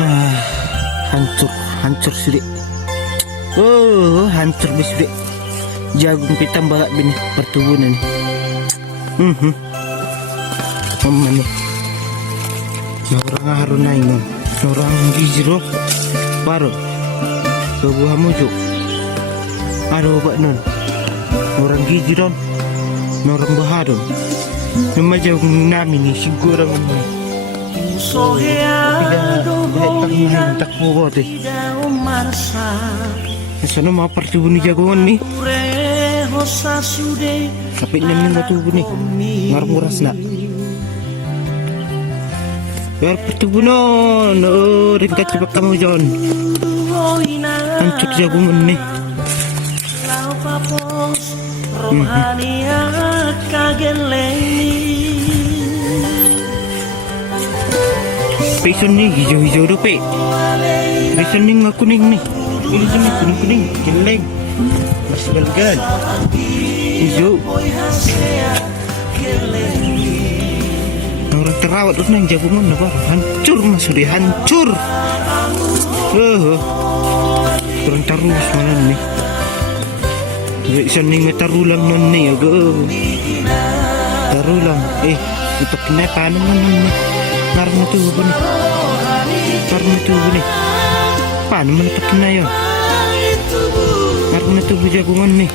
Ah, hancur sudah. Oh, hancur bis sudah. Jagung kita balak bini pertubuhan. Mama nih. Orang harun naik, orang gizro, baru. Kebuah mujuk. Aduh, pak non. Orang gizron, orang baharun. Nama jagung nami nih, si goreng ini. Tak mau deh. Sana mau pertubuhan jagungan nih. Tapi ini nggak tuh nih, ngarang nak. Biar pertubuhan, ringkat cepat kamu John. Hancur jagungan nih. Pesan nih hijau-hijau tuh pe. Pesan nih nggak kuning nih. Ini nih kuning-kuning, jelek. Masih galgal. Hijau. Orang terawat tuh neng jagungan apa? Hancur mas sudah hancur. Orang terus mana nih? Pesan nih ngetarulang nih ya go. Tarulang. Untuk kenapa nih? Karena tuh begini. Karena tuh begini. Paano man ito kinayo? Karena tuh jagungan nih.